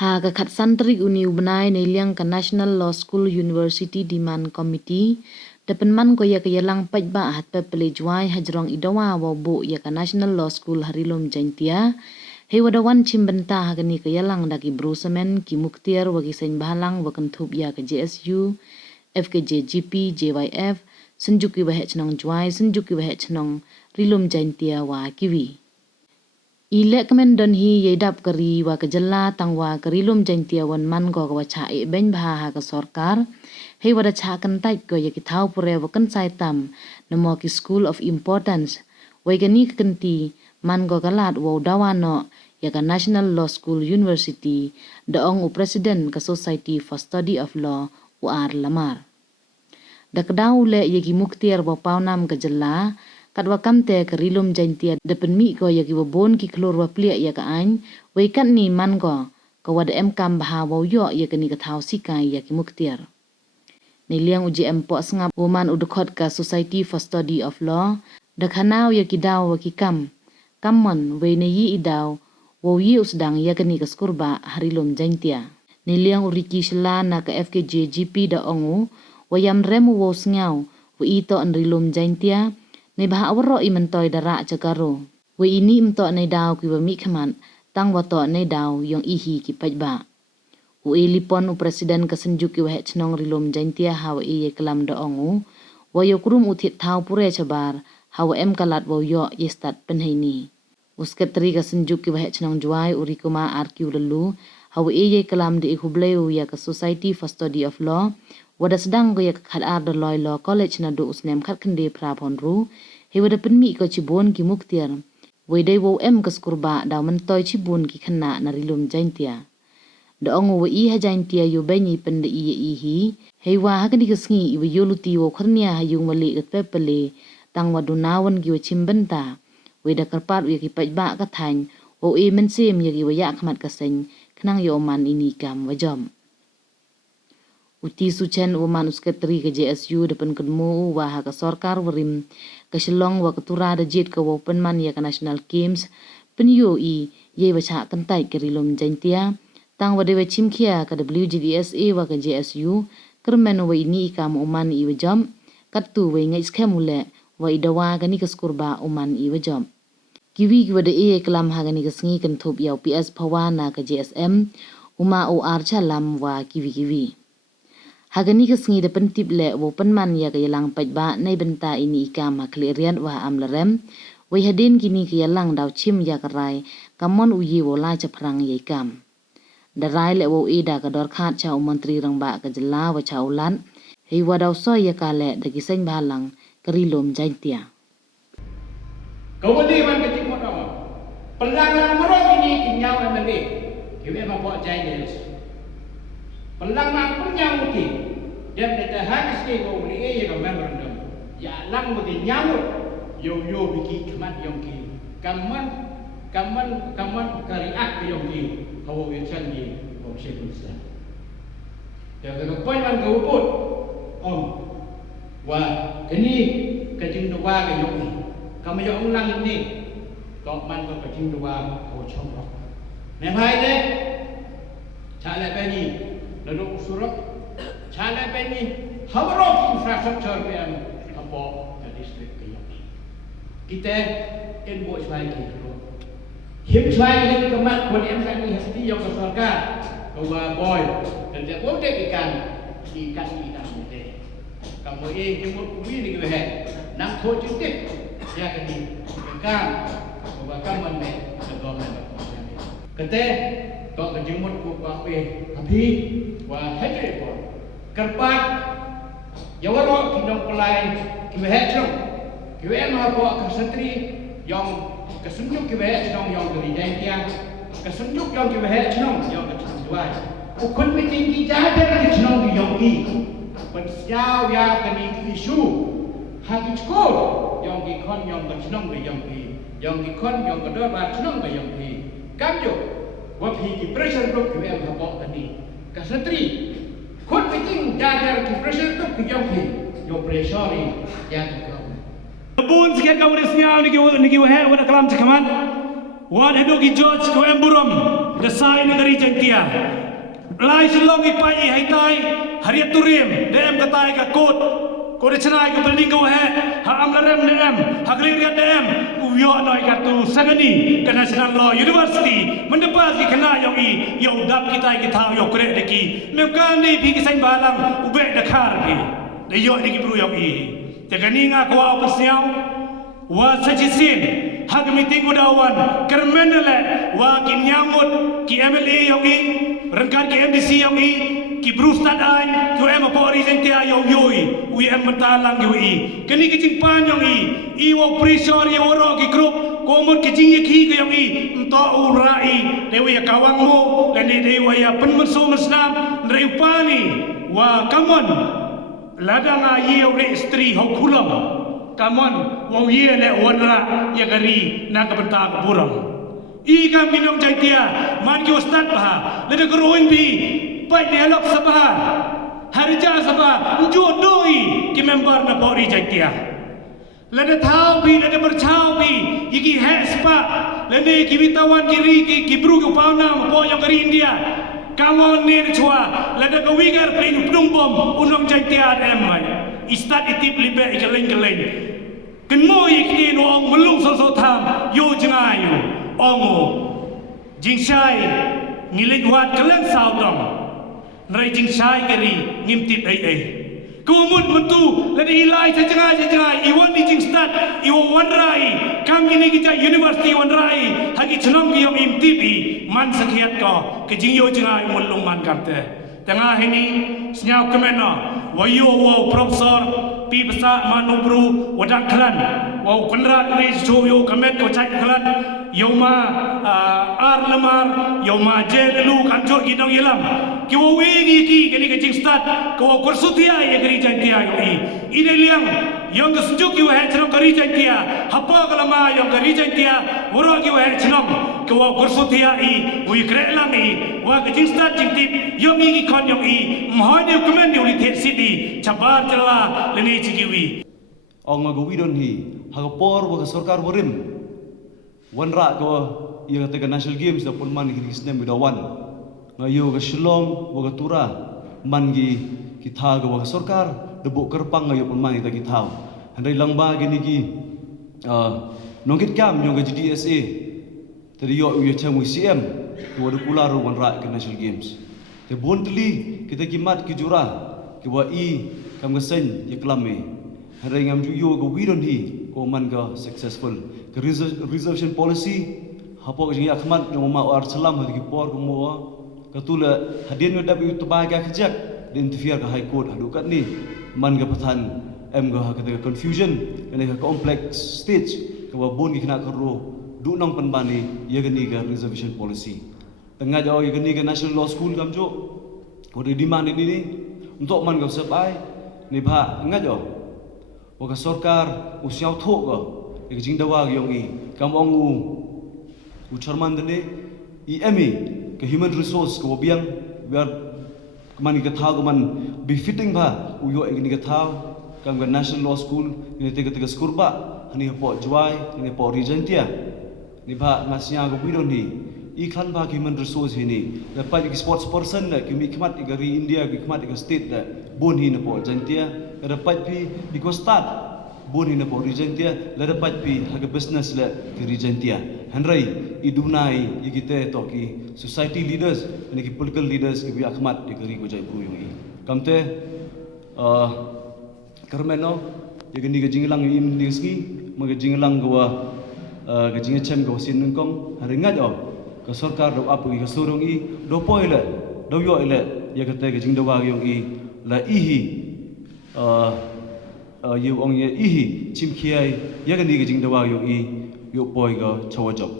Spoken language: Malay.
Ha ka khat santri uni ubnai nei liang ka National Law School University Demand Committee depan man ko ya ka yalang paj ba hat pe pele juai hajrong idawa wa bo ya ka National Law School Harilom Jaintia he wadawan chimbenta ha ni ka yalang daki brusamen ki muktiar wa ki sen bahalang wa kan thup ya ka JSU FKJ GP JYF senjuki wa hechnong juai senjuki wa hechnong Rilom Jaintia wa kiwi Ilek men don hi yedap kari wa kejala tangwa kerilum Jaintia wan man ko wa cha e ben bha ha ka sarkar hei wada cha kan tai ko ye ki thau pure wa kan sai tam namo ki school of importance wa gani kanti man ko galat wa dawano ya ka National Law School University da ong u president ka Society for Study of Law UR Lamar dakdaw le ye ki muktiar wa paunam kejala kadwa kamte kerilum Jaintia depen mi ko ya ki bon ki klor wa plia ya ka ain we kan ni man ko wada em kam baha wa yo ya ka ni ka thau sikai ya ki muktiar ni liang uji empo sngap woman udkhot ka Society for Study of Law dakhanau ya ki daw wa ki kammon we ne yi idaw wo yi usdang ya ka ni ka skurba Harilom Jaintia ni liang uriki shla na ka FKJ GP da ongu wayam remu wo sngau wo ito an Rilom Jaintia ni baha awro i mentoy dara cakaro we ini mto nei daw ki mi khaman tang wato nei daw yong ihi ki pajba u elipon u presiden ka senjuk ki wahe chnong Rilom Jaintia hawa e kelam da ongu wa yo krum uthit thau pure chabar hawa em kalat wo yo yestat penhaini uskatri ka senjuk ki wahe chnong juai urikuma arkiu lelu hawa e kelam de ikhubleu ya ka Society for Study of Law wada sedang ko ya khat ar da loy law college na do usnem khat khande pra phonru he wada penmi ko chibon ki muktiar we dei wo em ka skurba da man toy chibon ki khanna na Rilom Jaintia da ongo we i ha Jaintia yo beni pende i hi he wa ha kani kasngi i we yoluti wo kharnia ha yung mali gat pepele tang wadu nawan gi we chimbenta we da karpat we ki pajba ka thain wo e men sem ye gi we ya khmat ka sen khnang yo man ini kam wajam uti suchen woman uskatri ke JSU depan kedmu wa ha ka sarkar warim ka shillong wa katura da jet ka open man ya ka National Games penyo i ye wacha kan tai ke Rilom Jaintia tang wa de we chimkhia ka WGDSA wa ka JSU kermen wa ini kam uman i wajam katu we ngai skemule wa idawa ka ni ka skurba uman i wajam kiwi wa de e klam ha ga ni ka sngi kan thop yaw PS phawana ka JSM uma OR chalam wa kiwi Hagani ka sngi depan tip le wo penman ya ka yalang pajba nei benta ini ikam ha klerian wa amlarem we hadin kini ka yalang daw chim ya karai kamon uyi wo la chaprang ye kam darai le wo ida ka dor khat cha menteri rangba ka jela wa cha ulan hei wa daw so ya ka le de ki seng balang ka Rilom Jaintia Kawali man kecik mo daw pelang merong ini kinyaw emani kiwe ma bo Jaintis Pelang punya uti dan kita harus nego ni ya memorandum ya lang bagi nyamut yo biki kemat yongki kaman kariak yongki hawo yesan ni opsi bisa ya kalau poin man kau put wah ini kecing dua ke yongki kamu yang ulang ini kau man kau kecing dua kau coba nemai deh cale beni lalu surat cala beni hawarok infrastruktur PM apa distrik kayong kita inbo swai kita him swai ni kemat kon em sang ni hasti yang sarkar bahwa boy dan dia boleh ikan di dah ni kamu jemur kubi ni ke nak tho cintik ya kini kan bahwa kamu ni government kete kau kejemur ku apa tapi wah hejre pun kerpat jawaro kidong pelai kiwe chong kiwe ma ko kasatri yang kesunjuk kiwe chong yang dari Jaintia kesunjuk yang kiwe chong yang kesunjuai ukun meeting jahat dari chong yang ki pensiau ya kini isu hati skol yang ki kon yang chong yang ki kon yang kedua ba chong yang ki kamjo wa phi pressure group kiwe ma ko tadi kasatri khut meeting jajar ki pressure group ki yongki yo pressure ya ka bun sikit kau resnya niki wa kalam cakaman wa hadu ki George ko emburam the sai negeri jantia lai selong ipai hai tai hariat turim dem katai ka kot ko de chanai ka building ko he ha am larem dem ha gri dem uyo noi ka tu sagani ka National Law University mendepas ki kena yong i yo dap kita ki thau yo kre de ki mem ka ni phi ki sain balang ube de khar ki de yo ni ki bru yong i te kani nga ko au pasiao wa sajisin hak meeting udawan kermenele wa kinyamut ki MLA yong i rengkar ki MDC yong i ki brustad ai tu em po orientia yo yoi ui em mentalang yoi kani ki jingpan yong i wo pressure ye woro ki group komut ki jing ki ko yong i nto urai dewe ya kawang mo lene dewe ya penmenso mesnam reupani wa kamon ladang aye ore istri ho kulam kamon wo ye le wanra ya gari na ka benta burang i kam minum jaitia man ki ustad bah le de groin bi pai dialog sabah harja sabah jodoi ki member na pori jaitia lede thau bi lede berchau bi iki hespa lede ki witawan kiri ki bru ki pauna po yang kari India kamon ne chua lede ka wigar plain pnum bom unong jaitia emai istat itip libe ikeleng kenmoi ki no ong melung so tham yo jangayu ongo jingshai ngilit wat keleng saudong Rai jing sai kari ngimtit ai kumut mentu ladi ilai sejengai iwan di jing start iwan wanrai kami ni kita university wanrai hagi chenong ki yong imtipi man sakhiat ko ke jing yo jengai mulung man kamte tengah ini senyau kemena wayo wo profesor pi besa manubru wadak klan wo konrad ni yo kamet ko cai klan yoma ar lemar yoma jelu kanjo gidong ilam ki wo wigi ki kini ke jing start ko kursutia ye gari jantia yi ide liang yang kesujuk ki wae chnom gari jantia hapa kalama yang gari jantia woro ki wae chnom ko kursutia yi wi krelang yi wa ke jing start jing tip yong yi ki kon yong yi mhoi ne comment ni the city chabar chala leni chigiwi ong go widon hi hagapor wa sarkar borim wanra ko yang te national games da pun man ki snem bidawan ngayo ga shilong wa ga tura mangi ki tha ga wa sarkar de bo kerpang ngayo pun man ta ki tha handai langba gini ki nongkit kam nyong ga GDSA tadi yo yo chamu CM ko de kula ro wanra ke national games te bontli kita ki mat ki jura ki wa i kam ga sen ye klame handai ngam ju yo ga widon hi ko man ga successful ke reservation policy hapo jing akhmat no ma ar salam hadi ki por ko mo katula hadin no dabi utba ga khajak de interfere ga high court hadu kat ni man ga pathan em ga ka confusion ene ka complex stage ka wa bon ki kena kro du nong pan bani ye ga ni ga reservation policy tengah jauh ye ga ni ga national law school kam jo ko de demand ni untuk man ga sabai ni bha ngaj jo wa ka sarkar usiau thok ga ye jing dawa ga yong i kam ong u charman dene EMA ke human resource ko biang biar kemani ke thau man befitting ba u yo ni ke thau kam ga national law school ni te ke skurba ni po jwai ni po regentia ni ba ngasnya go bidon ni i khan ba human resource ni la pa ki sports person la ki mi khmat gari India ki khmat ki state la bon hi na po gentia ra pa pi because start bon hi na po regentia la ra pa pi ha business la ki regentia hanrai idunai igite to ki society leaders ni ki political leaders ki bi akhmat di gari ko jai bru yong i kamte karmeno ye ni ga jinglang in nisgi ma ga jinglang go ga jing chem go sin ngkong haringa jo ka sarkar do apu ga surung i do poile do yo ile ye ga te ga jing do wa yong i la i hi yu ong ye i hi chim khiai ye ga ni ga jing do wa yong i yo poi ga chawa job